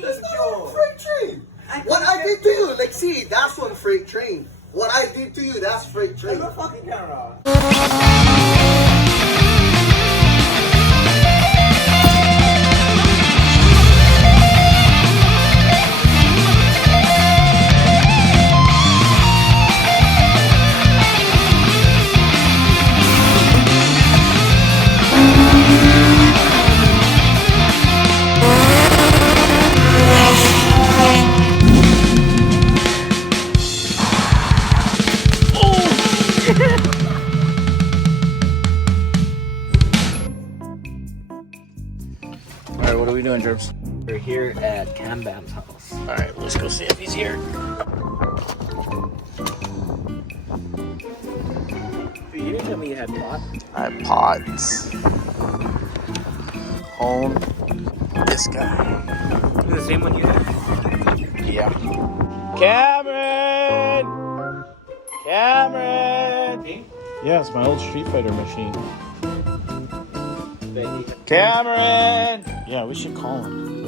train. That's not a freight train. What I did to you, like, see, that's one freight train. What I did to you, that's freight train. Turn the fucking camera off. Alright, what are we doing, Jerps? We're here at Cam Bam's house. Alright, let's go see if he's here. You didn't tell me you had pot. I have pods. Home. This guy. The same one you had? Yeah. Cameron! Cameron! Yeah, it's my old Street Fighter machine. Cameron! Yeah, we should call him.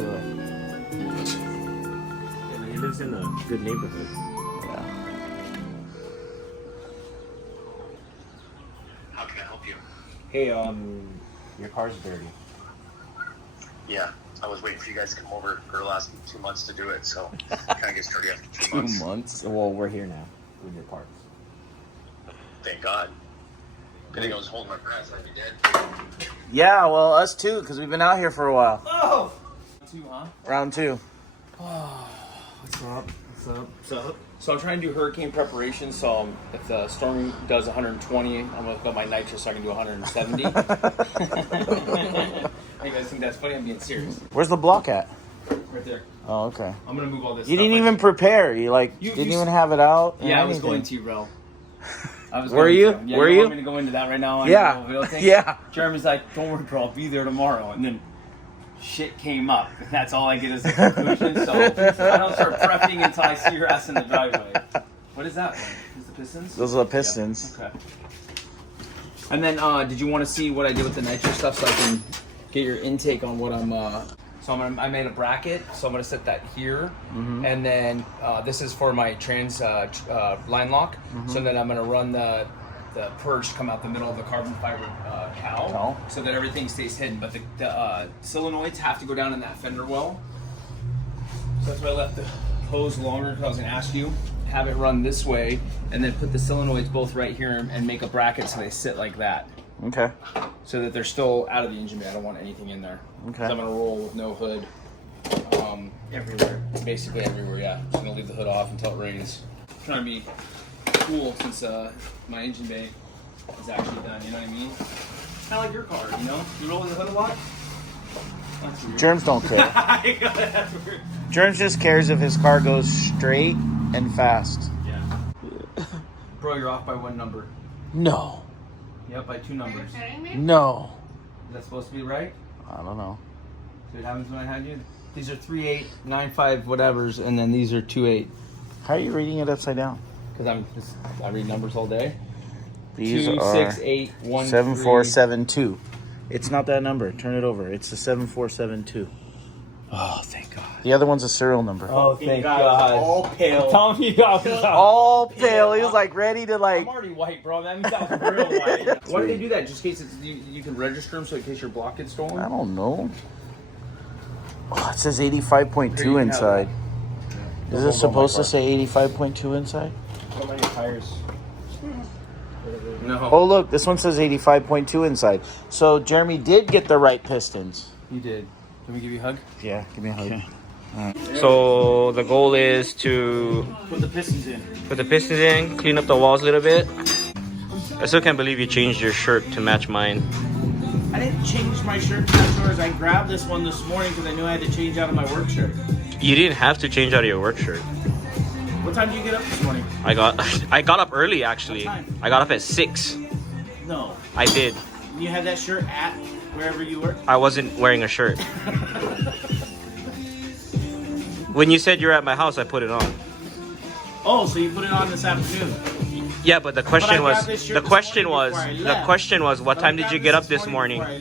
He lives in a good neighborhood. Yeah. How can I help you? Hey, your car's dirty. Yeah, I was waiting for you guys to come over for the last 2 months to do it, so kind of gets dirty after 2 months. 2 months? Well, we're here now with your parts. Thank God. I think I was holding my breath. I'd be dead. Yeah, well, us too, because we've been out here for a while. Oh! 2, huh? Round 2. What's up? What's up? So I'm trying to do hurricane preparation. So if the storm does 120, I'm gonna put my nitrous so I can do 170. You guys think that's funny? I'm being serious. Where's the block at? Right there. Oh, okay. I'm gonna move all this. You stuff. didn't even prepare. You didn't even have it out. Yeah, I was anything. going to, bro. I was Were going you? to. Yeah, Were you you? want me to go into that right now? Yeah. Yeah. Jeremy's like, don't worry, bro. I'll be there tomorrow. And then shit came up. That's all I get is a conclusion. So I don't start prepping until I see your ass in the driveway. What is that one? Is the Pistons? Those are the Pistons. Yeah. Okay. And then, did you want to see what I did with the nitro stuff so I can get your intake on what I'm? So I made a bracket, so I'm gonna set that here, and then this is for my trans line lock. So then I'm gonna run the purge to come out the middle of the carbon fiber cowl, so that everything stays hidden. But the solenoids have to go down in that fender well. So that's why I left the hose longer, because I was gonna ask you, have it run this way, and then put the solenoids both right here and make a bracket so they sit like that. Okay. So that they're still out of the engine bay. I don't want anything in there. Okay. So I'm gonna roll with no hood. Everywhere. Basically everywhere, yeah. Just gonna leave the hood off until it rains. I'm trying to be cool since my engine bay is actually done, you know what I mean? Kinda like your car, you know? You roll in the hood a lot? That's weird. Germs don't care. That's weird. Germs just cares if his car goes straight and fast. Yeah. Bro, you're off by one number. No. Yep, by 2 numbers. No. Is that supposed to be right? I don't know. See what happens when I had you? These are 3-8-9-5 whatevers, and then these are 2-8. How are you reading it upside down? Because I read numbers all day. These 2, are 6, 8, 1, 7472. It's not that number. Turn it over. It's the 7472. Oh, thank God. The other one's a serial number. Oh, thank God. All pale. Tell me I was All pale. He was like ready to like. I'm already white, bro. That means I was real white. Why do they do that? Just in case you can register them, so in case your block gets stolen? I don't know. Oh, it says 85.2 Here, you inside. have Is it supposed to say 85.2 inside? What about your tires? No. Oh, look, this one says 85.2 inside. So Jeremy did get the right pistons. You did. Let me give you a hug. Yeah, give me a hug. So the goal is to Put the pistons in. put the pistons in, clean up the walls a little bit. I still can't believe you changed your shirt to match mine. I didn't change my shirt to match yours. I grabbed this one this morning because I knew I had to change out of my work shirt. You didn't have to change out of your work shirt. What time did you get up this morning? I got up early actually. What time? I got up at 6. No. I did. You had that shirt at wherever you were? I wasn't wearing a shirt. When you said you're at my house, I put it on. Oh, so you put it on this afternoon? Yeah, but the question I was grabbed this shirt the this question morning was before I the left. question was what But I time did you grabbed get up this morning? before I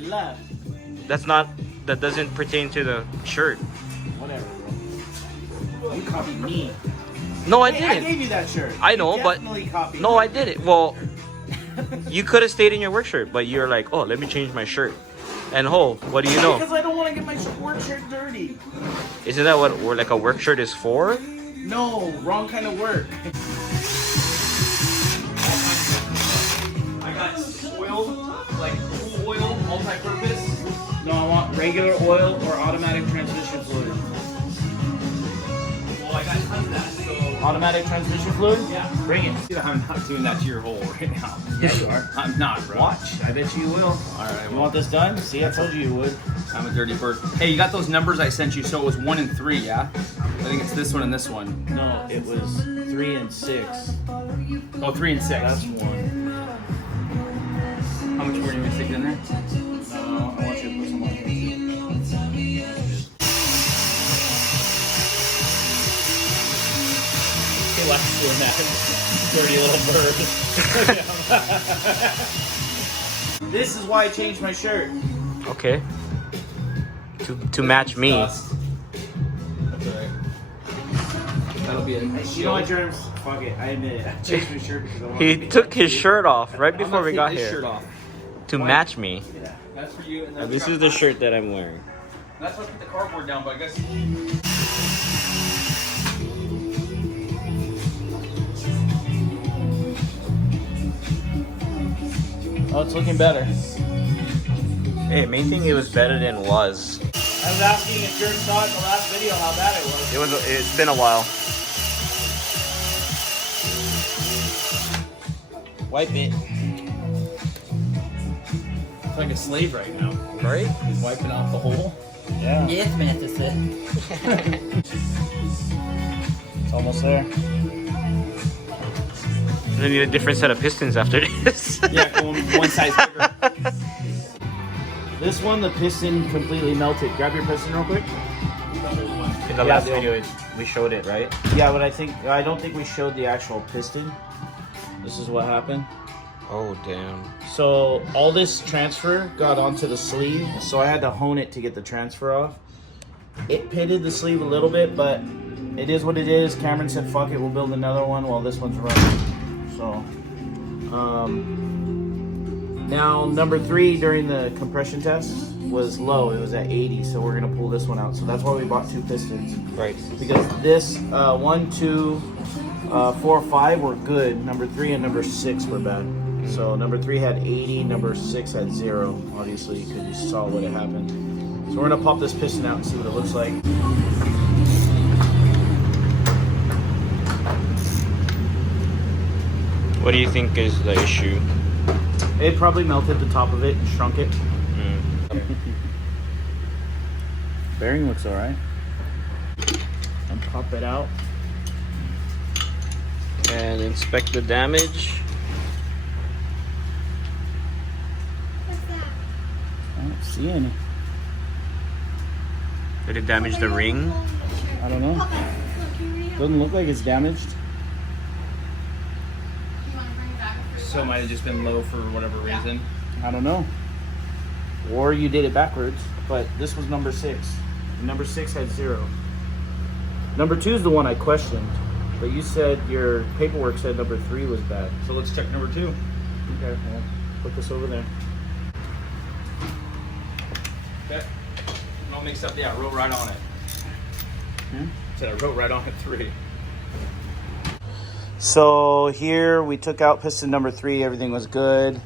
left. That doesn't pertain to the shirt. What Whatever, bro. You copied me. No, I Hey, I didn't. gave you that shirt. I know, You but definitely copied no, me. I didn't. Well, you could have stayed in your work shirt, but you're like, oh, let me change my shirt. And what do you know? Because I don't want to get my work shirt dirty. Isn't that what like a work shirt is for? No, wrong kind of work. I got oil, like cool oil, multi-purpose. No, I want regular oil or automatic transmission fluid. Well, I got tons of that, so Automatic transmission fluid? yeah. Bring it. I'm not doing that to your hole right now. Yeah, you are. I'm not, bro. Watch. I bet you will. All right, You well, want this done? See, I told you you would. I'm a dirty bird. Hey, you got those numbers I sent you? So it was 1 and 3, yeah? I think it's this one and this one. No, it was 3 and 6. Oh, 3 and 6. That's one. How much more do you want to stick in there? No, I want you to put some on here. He likes doing that. Dirty little bird. This is why I changed my shirt. Okay. To match me. Dust. That's alright. That'll be a You know what, Germs? Fuck it. I admit it. I changed my shirt because I wanted to He be took his shirt off right I'm before not we got taking this here shirt off. to match me. Yeah. That's for you. And And this is the shirt that I'm wearing. That's why I put the cardboard down, but I guess. Oh, it's looking better. Hey, main thing, it was better than was. I was asking if Germs saw it in the last video how bad it was. It's been a while. Wipe it. It's like a slave right now. Right? He's wiping off the hole. Yeah. Yes, Mantis. It's almost there. I need a different set of pistons after this. Yeah, going one size bigger. This one, the piston completely melted. Grab your piston real quick. In the last video, we showed it, right? Yeah, but I don't think we showed the actual piston. This is what happened. Oh, damn. So all this transfer got onto the sleeve, so I had to hone it to get the transfer off. It pitted the sleeve a little bit, but it is what it is. Cameron said, fuck it, we'll build another one while this one's running. So, now number 3 during the compression test was low. It was at 80, so we're gonna pull this one out. So that's why we bought 2 pistons. Right. Because this 1, 2, 4, 5 were good. Number 3 and number 6 were bad. So number 3 had 80, number 6 had 0. Obviously, because you saw what had happened. So we're gonna pop this piston out and see what it looks like. What do you think is the issue? It probably melted the top of it and shrunk it. Bearing looks alright. And pop it out. And inspect the damage. I don't see any. Did it damage the ring? I don't know. Doesn't look like it's damaged. So it might have just been low for whatever reason. I don't know. Or you did it backwards, but this was number 6. Number 6 had 0. Number 2 is the one I questioned, but you said your paperwork said number 3 was bad. So let's check number 2. Okay, well, put this over there. Okay. Don't mix up. Yeah, I wrote right on it. Said I wrote right on it 3. So here we took out piston number 3. Everything was good.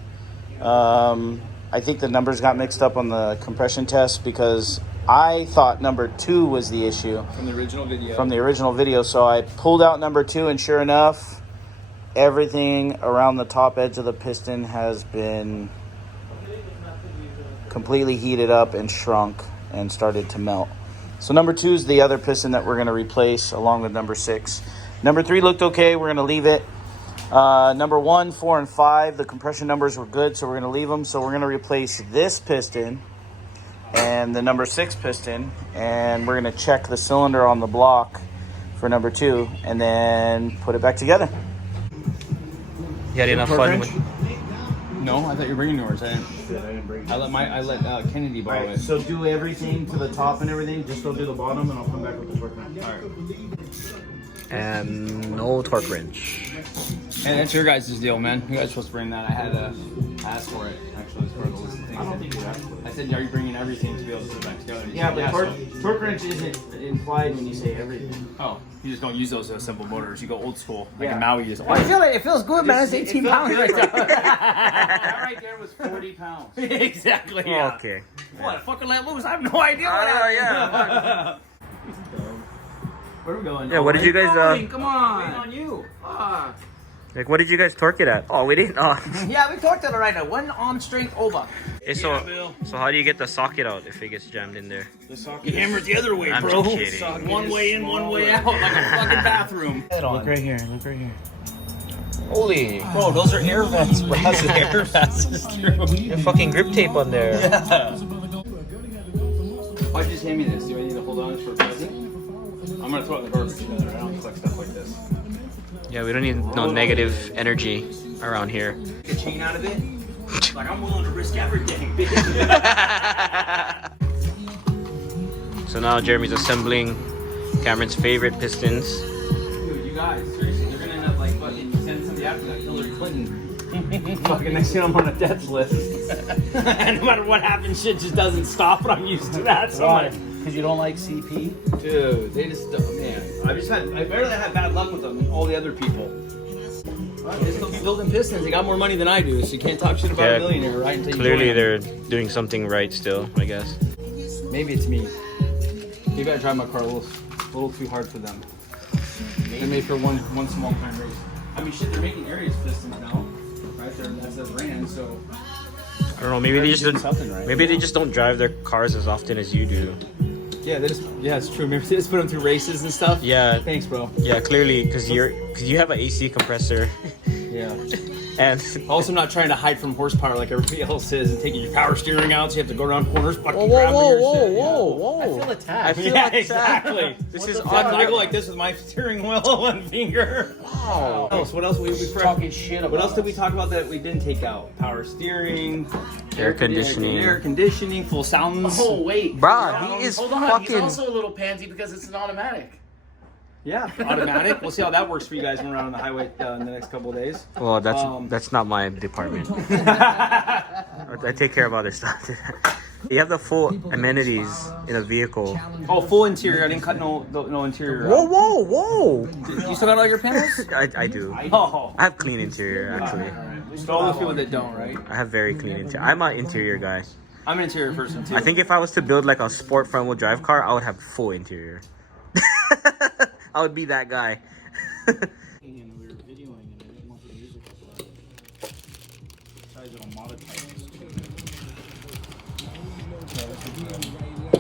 I think the numbers got mixed up on the compression test because I thought number 2 was the issue From the original video. from the original video. So I pulled out number 2, and sure enough, everything around the top edge of the piston has been completely heated up and shrunk and started to melt. So number 2 is the other piston that we're going to replace along with number 6. Number 3 looked okay. We're going to leave it. Number 1, 4, and 5, the compression numbers were good, so we're going to leave them. So we're going to replace this piston and the number 6 piston, and we're going to check the cylinder on the block for number 2 and then put it back together. You had enough Torque fun wrench? with... No, I thought you were bringing yours. I let Kennedy borrow it. So do everything to the top and everything. Just don't do the bottom, and I'll come back with the torque wrench. All right. And no torque wrench. And that's your guys' deal, man. You guys are supposed to bring that. I had to ask for it, actually, as part of the list of things. I don't think you asked for it. I said, are you bringing everything to be able to put it back together? And you Yeah, said, but so- torque wrench isn't implied when you say everything. Oh, you just don't use those as simple motors. You go old school, like Yeah. a Maui uses. Oh, I feel like it feels good, man. It's 18 pounds right now. That right there was 40 pounds. Exactly, yeah. Okay. What, a fucking let loose? I have no idea what happened. yeah. Where are we going? Yeah, what did you guys, Come on. Waiting on you. Fuck. Like, what did you guys torque it at? Oh, we didn't. Oh. Yeah, we torqued it right now. One arm strength over. Hey, so how do you get the socket out if it gets jammed in there? The socket. You hammer it the other way, I'm bro. just kidding. One way in, one way out, like a fucking bathroom. Look right here. Look right here. Holy. Bro, those are air vents, bro. That's air vents. Your fucking grip tape on there. Why'd you just hand me this? Do I need to hold on for a present? I'm gonna throw it in the garbage. I don't collect stuff like this. Yeah, we don't need no negative energy around here. Get a chain out of it. Like, I'm willing to risk everything. So now Jeremy's assembling Cameron's favorite pistons. Dude, you guys, seriously, they're gonna end up like fucking sending somebody after like Hillary Clinton. Fucking next thing I'm on a death list. And no matter what happens, shit just doesn't stop, but I'm used to that. So I'm like, Because you don't like CP? dude, they just, man. I barely had bad luck with them and all the other people. They're still building pistons. They got more money than I do, so you can't talk shit about Yeah, a millionaire, right? Until you Clearly join they're doing something right still, I guess. them. Maybe it's me. Maybe I drive my car a little too hard for them. They made for one small time race. I mean, shit, they're making Arias pistons now, right? That's a brand, so. I don't know, maybe they just doing don't, something right. maybe they just don't drive their cars as often as you do. Yeah, it's true. Maybe they just put them through races and stuff. Yeah. Thanks, bro. Yeah, clearly, because you have an AC compressor, Yeah. and Also, not trying to hide from horsepower like everybody else is, and taking your power steering out, so you have to go around corners, fucking whoa, grab whoa, your whoa, shit. whoa, whoa! I feel attacked. I feel Yeah, attacked. exactly. This is I go on. like this with my steering wheel one finger. Wow. What else? We Talking shit about What else did we us. talk about that we didn't take out? Power steering, Air conditioning. air conditioning, full sounds. Oh, wait. Bruh, he is Hold on. fucking. He's also a little pansy because it's an automatic. Yeah, automatic. We'll see how that works for you guys when we're out on the highway in the next couple of days. Well, that's not my department. I take care of other stuff. You have the full amenities in a vehicle. Oh, full interior. I didn't cut no interior. Whoa, whoa, whoa! You still got all your panels? I do. Oh, I have clean interior actually. so all those people that don't, right? I have very clean interior. I'm an interior guy. I'm an interior person too. I think if I was to build like a sport front wheel drive car, I would have full interior. I would be that guy.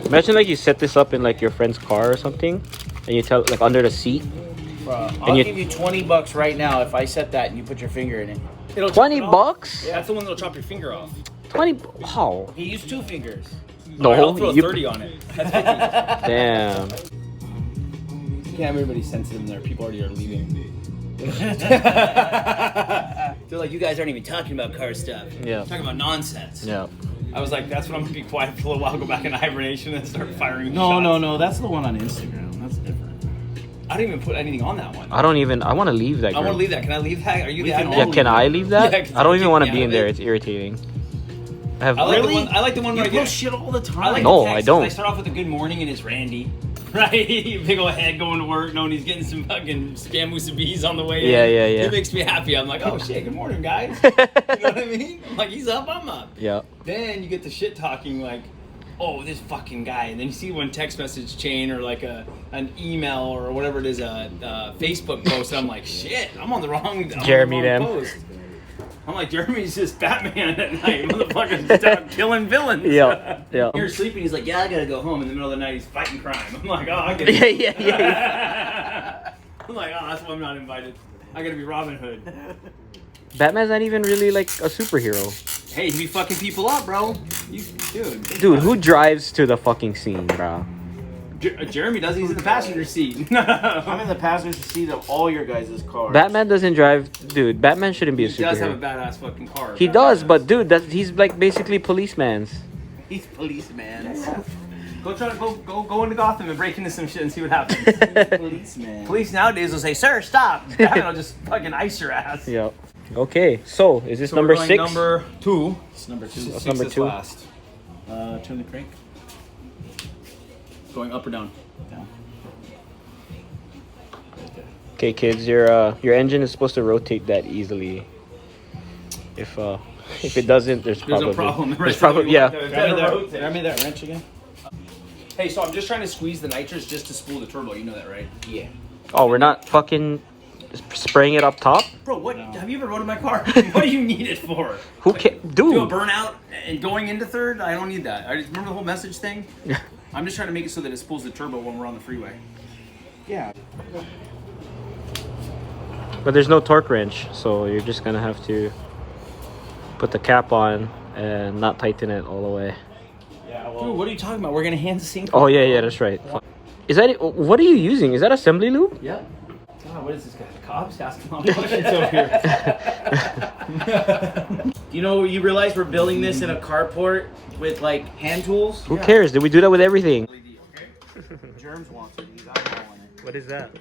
Imagine like you set this up in like your friend's car or something, and you tell like under the seat. I'll you- give you $20 right now if I set that and you put your finger in it. It'll chop 20 it off. bucks? That's the one that'll chop your finger off. 20? How? He used 2 fingers. No, I'll throw you. 30 on it. That's 50. Damn. You can't have everybody sensitive in there. People already are leaving. They're like, you guys aren't even talking about car stuff. Yeah. Talking about nonsense. Yeah. I was like, that's when I'm gonna be quiet for a little while, go back into hibernation, and start firing No, shots. no. That's the one on Instagram. That's different. I didn't even put anything on that one. I don't even. I want to leave that. I want Group. to leave that. Can I leave that? Are you We the can admin? all Yeah, can I leave that? Yeah, 'cause I don't you even kick want me to be out in of there. it. It's irritating. I have. I like, Really? I like the one where I You get. post shit all the time. I like No, the text, I don't. I start off with a good morning and it's Randy. Right? Big old head going to work knowing he's getting some fucking spam bees on the way Yeah, in. yeah, yeah. It makes me happy. I'm like, oh shit, good morning, guys. You know what I mean? I'm like, he's up, I'm up. Yeah. Then you get the shit talking like, oh, this fucking guy. And then you see one text message chain or like an email or whatever it is, a Facebook post. And I'm like, shit, I'm on the wrong Jeremy I'm on the them. wrong post. I'm like, Jeremy's just Batman at night. Motherfucker's just out killing villains. Yeah, yeah. You're sleeping. He's like, yeah, I gotta go home. In the middle of the night, he's fighting crime. I'm like, oh, I get Yeah, it. yeah. I'm like, oh, that's why I'm not invited. I gotta be Robin Hood. Batman's not even really like a superhero. Hey, you be fucking people up, bro. Dude. Dude, who drives to the fucking scene, bro? Jeremy does. He's in the passenger seat. I'm in the passenger seat of all your guys' cars. Batman doesn't drive, dude. Batman shouldn't be a He does have a superhero. badass fucking car. He does, but dude, he's like basically policeman's. He's policeman. Go into Gotham and break into some shit and see what happens. Policeman. Police nowadays will say, "Sir, stop!" Batman will just fucking ice your ass. Yep. Okay, so is this So number we're going 6? Number 2. It's number 2. That's Six number is 2. last. Turn the crank. Going up or down? Down. Okay, kids, your engine is supposed to rotate that easily. If it doesn't, there's There's a problem. There's probably yeah. Grab me that wrench again. Hey, so I'm just trying to squeeze the nitrous just to spool the turbo. You know that, right? Yeah. Oh, we're not fucking spraying it up top. Bro, what? Have you ever rode in my car? What do you need it for? Who can Do a dude? burnout and going into third? I don't need that. I just remember the whole message thing. I'm just trying to make it so that it spools the turbo when we're on the freeway. Yeah. But there's no torque wrench, so you're just gonna have to put the cap on and not tighten it all the way. Yeah. Dude, Well, what are you talking about? We're gonna hand sync. Oh yeah, that's right. Is that it? What are you using? Is that assembly lube? Yeah. God, what is this guy? The cops asking all the questions over here. you realize we're building this in a carport with like hand tools? Who cares? Did we do that with everything? Germs wants it. He's eyeballing it. What is that?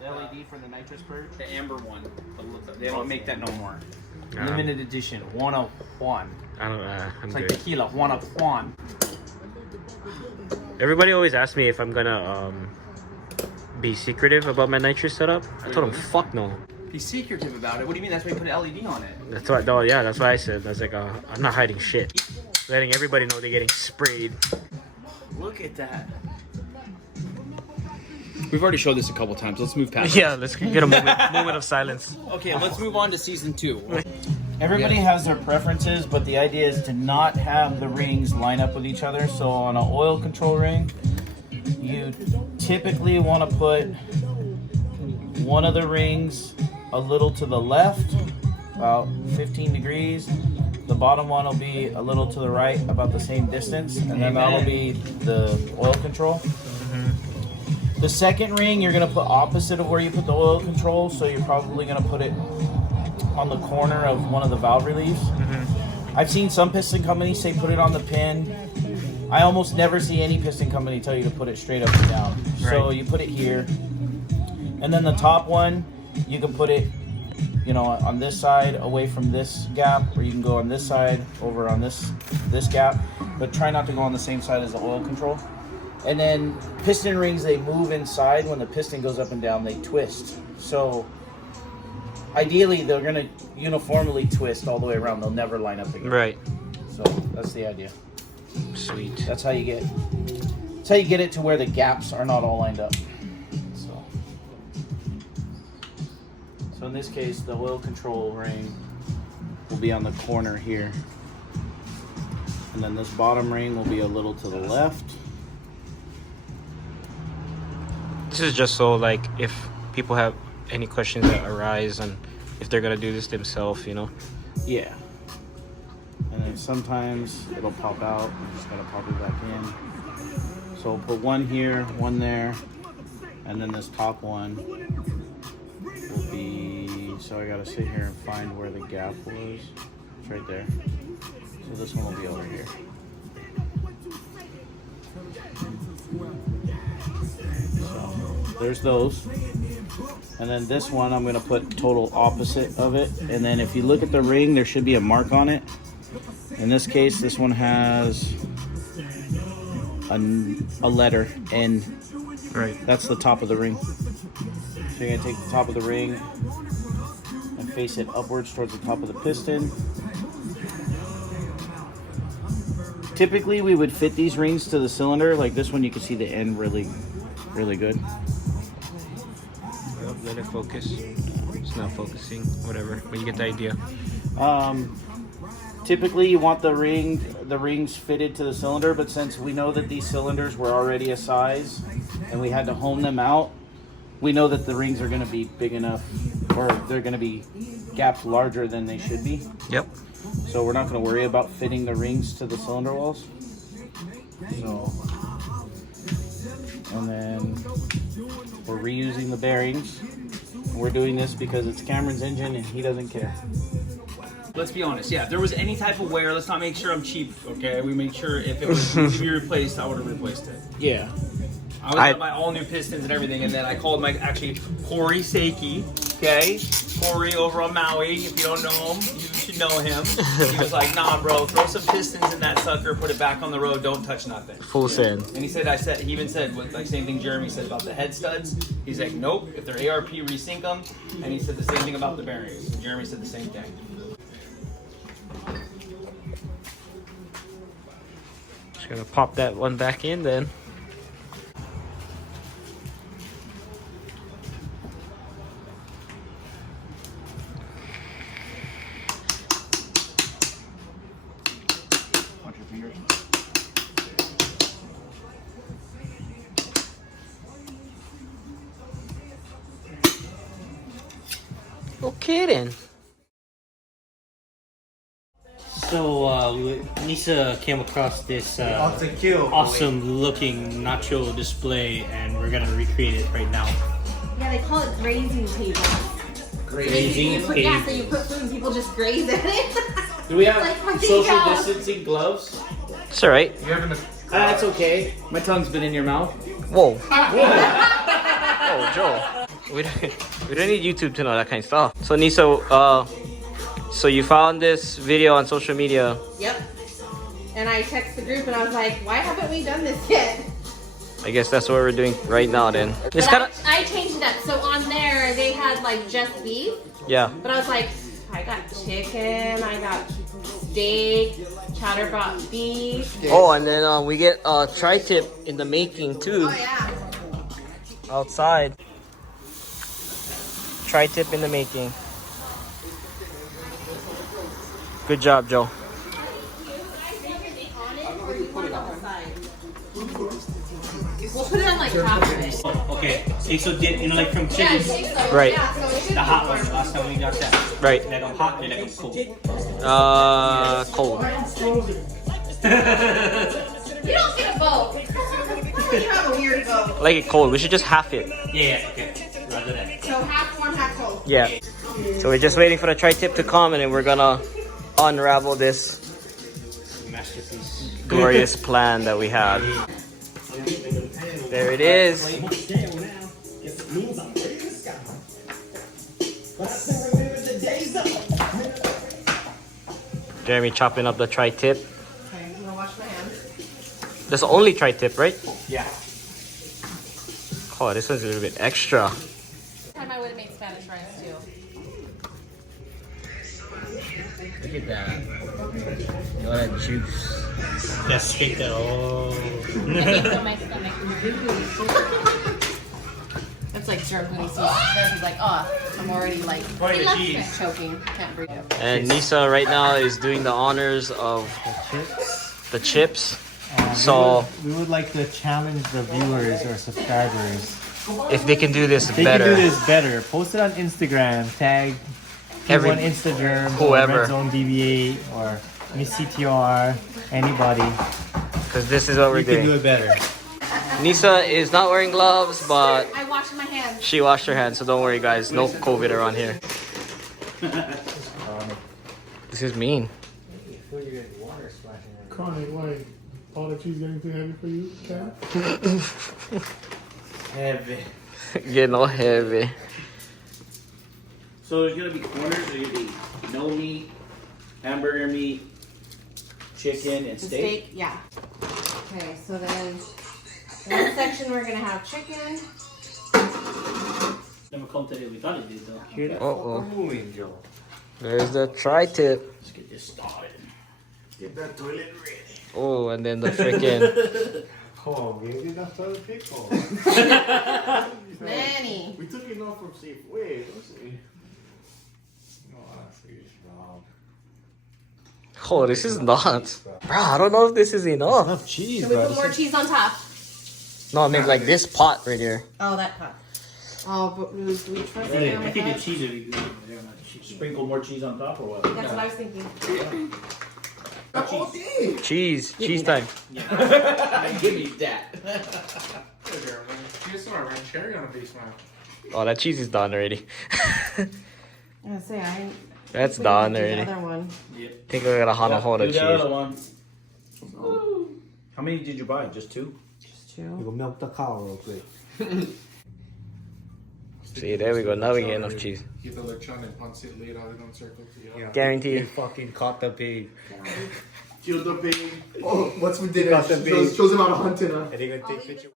The LED for the nitrous purge. The amber one. They don't make that no more. Nah. Limited edition. 1 of 1. I don't. I'm It's like good. tequila. 1 of 1. Everybody always asks me if I'm gonna be secretive about my nitrous setup. I told them fuck no. Be secretive about it. What do you mean? That's why you put an LED on it. That's what. Oh yeah, that's what I said. I was like, I'm not hiding shit. Letting everybody know they're getting sprayed. Look at that. We've already showed this a couple times. Let's move past. Yeah, let's get a moment of silence. Okay, let's move on to season 2. Everybody has their preferences, but the idea is to not have the rings line up with each other. So on an oil control ring, you typically want to put one of the rings a little to the left, about 15 degrees. The bottom one will be a little to the right, about the same distance, and then that'll be the oil control. The second ring, you're going to put opposite of where you put the oil control, so you're probably going to put it on the corner of one of the valve reliefs. I've seen some piston companies say put it on the pin. I almost never see any piston company tell you to put it straight up and down. So Right. you put it here. And then the top one, you can put it, on this side away from this gap, or you can go on this side over on this gap, but try not to go on the same side as the oil control. And then piston rings, they move inside. When the piston goes up and down, they twist. So ideally, they're going to uniformly twist all the way around. They'll never line up again. Right. So that's the idea. Sweet. That's how you get it to where the gaps are not all lined up. So in this case, the oil control ring will be on the corner here. And then this bottom ring will be a little to the left. This is just so like if people have any questions that arise and if they're gonna do this themselves, Yeah. And then sometimes it'll pop out. You just gotta pop it back in. So we'll put one here, one there, and then this top one will be, so I gotta sit here and find where the gap was. It's right there. So this one will be over here. So there's those. And then this one, I'm gonna put total opposite of it. And then if you look at the ring, there should be a mark on it. In this case, this one has a letter N. Right. That's the top of the ring. So you're gonna take the top of the ring and face it upwards towards the top of the piston. Typically, we would fit these rings to the cylinder. Like this one, you can see the end really good. Let it focus. It's not focusing. Whatever. But you get the idea. Typically, you want the rings fitted to the cylinder, but since we know that these cylinders were already a size and we had to hone them out, we know that the rings are going to be big enough, or they're going to be gaps larger than they should be. Yep. So we're not going to worry about fitting the rings to the cylinder walls. So, and And then we're reusing the bearings. We're doing this because it's Cameron's engine and he doesn't care. Let's be honest. Yeah, if there was any type of wear, let's not make sure I'm cheap. Okay, we make sure if it was to be replaced, I would have replaced it. Yeah. I was gonna buy all new pistons and everything, and then I called my Corey Seiki. Okay, Corey over on Maui. If you don't know him, you should know him. He was like, "Nah, bro, throw some pistons in that sucker, put it back on the road, don't touch nothing." Full send. And he said, he even said, like same thing Jeremy said about the head studs. He's like, "Nope, if they're ARP, resync them." And he said the same thing about the bearings. And Jeremy said the same thing. Just gonna pop that one back in then. Okay then. So Nisa came across this awesome looking nacho display, and we're gonna recreate it right now. Yeah, they call it grazing table. Grazing Yeah, so you put food and people just graze at it. Do we have Like my social house. distancing gloves? It's alright. That's okay. My tongue's been in your mouth. Whoa. Oh, Joe. We don't need YouTube to know that kind of stuff. So Nisa, so you found this video on social media. Yep. And I texted the group and I was like, why haven't we done this yet? I guess that's what we're doing right now then. It's But kind of, I changed it up. So on there, they had like just beef. yeah. But I was like, I got chicken, I got steak, Chowder brought beef. Oh, and then we get a tri-tip in the making too. Oh, yeah. Outside. Tri-tip in the making. Good job, Joe. We'll put it on like top of it. Okay, so did you know like from Yeah, I chicken, think so. Right. Yeah, so it should the be hot warm. one last time we got that? Right. Like I'm hot, like I'm cold. Cold. You don't get a vote. You have a weird vote. Like it cold. We should just half it. Yeah, okay. Rather than. So half warm, half cold. Yeah. So we're just waiting for the tri-tip to come, and then we're gonna unravel this Masterpiece. glorious plan that we had. There it is. Jeremy chopping up the tri-tip. Okay, I'm gonna wash my hands. That's the only tri-tip, right? Yeah. Oh, this one's a little bit extra. This time I would have made Spanish rice too. Look at that. All that juice. That's straight there. Oh. my stomach. That's like syrup when he sees syrup, he's like, oh, I'm already like Probably the cheese. choking, can't breathe. And Nisa right now is doing the honors of the chips. So we would like to challenge the viewers or subscribers. if they can do this They better, can do this better. Post it on Instagram. Tag Every- everyone Instagram, whoever. or Red Zone BB8 or Miss CTR, anybody. because this is what we're You can do doing. it better. Nisa is not wearing gloves, but I washed my hands. she washed her hands, so don't worry, guys. No COVID around here. This is mean. Connie, why? All the cheese getting too heavy for you, Ken? Heavy. Getting all heavy. So there's gonna be corners. There's gonna be no meat, hamburger meat, chicken, and steak. Yeah. Okay, so then in this section we're gonna have chicken. Never come today. We thought it did though. Uh-oh. There's the tri-tip. Let's get this started. Get that toilet ready. Oh, and then the freaking Oh, baby, that's other people. Manny. We took it off from Safeway. Don't say. No, honestly, it's wrong. oh, this is nuts, bro. I don't know if this is enough. Enough cheese, Can we bro. put more cheese on top? No, I mean like this pot right here. Oh, that pot. Oh, but do we trust I it? think the cheese would be good. They're not cheese. Sprinkle more cheese on top or what? That's what I was thinking. Cheese time. Give me that. first time I ran cherry on a base map. Oh, that cheese is done already. I was say I. That's we done did the already. other one. Yep. I think we're gonna Hanahoda Do the other cheese. one. How many did you buy? Just 2? Just 2. We'll milk the cow real quick. See, there we go. Now we get enough cheese. Get the lechon and punch it later on circle. Yeah. Guaranteed. You fucking caught the pig. Kill the pig. Oh, what's we did? Got the pig. Shows him out of hunting, huh? Are they gonna take picture?